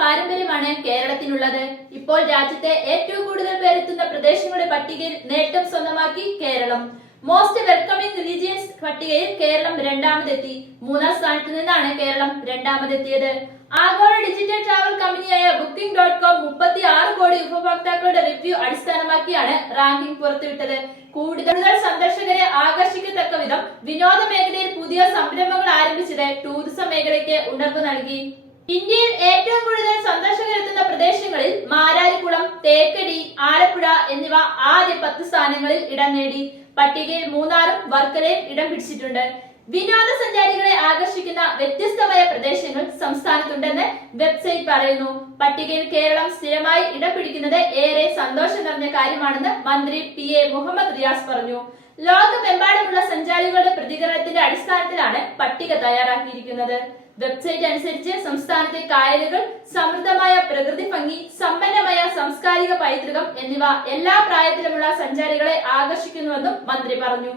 പാരമ്പര്യമാണ് കേരളത്തിനുള്ളത്. ഇപ്പോൾ രാജ്യത്തെ ഏറ്റവും കൂടുതൽ പേരെത്തുന്ന പ്രദേശങ്ങളുടെ പട്ടികയിൽ നേട്ടം സ്വന്തമാക്കി കേരളം. മോസ്റ്റ് വെൽക്കമിംഗ് റീജിയൻസ് പട്ടികയിൽ കേരളം രണ്ടാമതെത്തി. മൂന്നാം സ്ഥാനത്ത് നിന്നാണ് കേരളം രണ്ടാമതെത്തിയത്. ആഗോള ഡിജിറ്റൽ ട്രാവൽ കമ്പനിയായ Booking.com 36 കോടി ഉപഭോക്താക്കളുടെ റിവ്യൂ അടിസ്ഥാനമാക്കിയാണ് റാങ്കിംഗ് പുറത്തുവിട്ടത്. കൂടുതൽ സന്ദർശകരെ ആകർഷിക്കത്തക്ക വിധം വിനോദ മേഖലയിൽ പുതിയ സംരംഭങ്ങൾ ആരംഭിച്ചത് ടൂറിസം മേഖലയ്ക്ക് ഉണർവ് നൽകി. ഇന്ത്യയിൽ ഏറ്റവും കൂടുതൽ സന്ദർശകരെത്തുന്ന പ്രദേശങ്ങളിൽ മാരാരിക്കുളം, തേക്കടി, ആലപ്പുഴ എന്നിവ ആദ്യ 10 സ്ഥാനങ്ങളിൽ ഇടം നേടി. പട്ടികയിൽ മൂന്നാറും വർക്കലയും ഇടം പിടിച്ചിട്ടുണ്ട്. വിനോദസഞ്ചാരികളെ ആകർഷിക്കുന്ന വ്യത്യസ്തമായ പ്രദേശങ്ങൾ സംസ്ഥാനത്തുണ്ടെന്ന് വെബ്സൈറ്റ് പറയുന്നു. പട്ടികയിൽ കേരളം സ്ഥിരമായി ഇടം പിടിക്കുന്നത് ഏറെ സന്തോഷം നിറഞ്ഞ കാര്യമാണെന്ന് മന്ത്രി PA മുഹമ്മദ് റിയാസ് പറഞ്ഞു. ലോകമെമ്പാടുമുള്ള സഞ്ചാരികളുടെ പ്രതികരണത്തിന്റെ അടിസ്ഥാനത്തിലാണ് പട്ടിക തയ്യാറാക്കിയിരിക്കുന്നത്. വെബ്സൈറ്റ് അനുസരിച്ച് സംസ്ഥാനത്തെ കായലുകൾ, സമൃദ്ധമായ പ്രകൃതി ഭംഗി, സമ്പന്നമായ സാംസ്കാരിക പൈതൃകം എന്നിവ എല്ലാ പ്രായത്തിലുമുള്ള സഞ്ചാരികളെ ആകർഷിക്കുന്നുവെന്നും മന്ത്രി പറഞ്ഞു.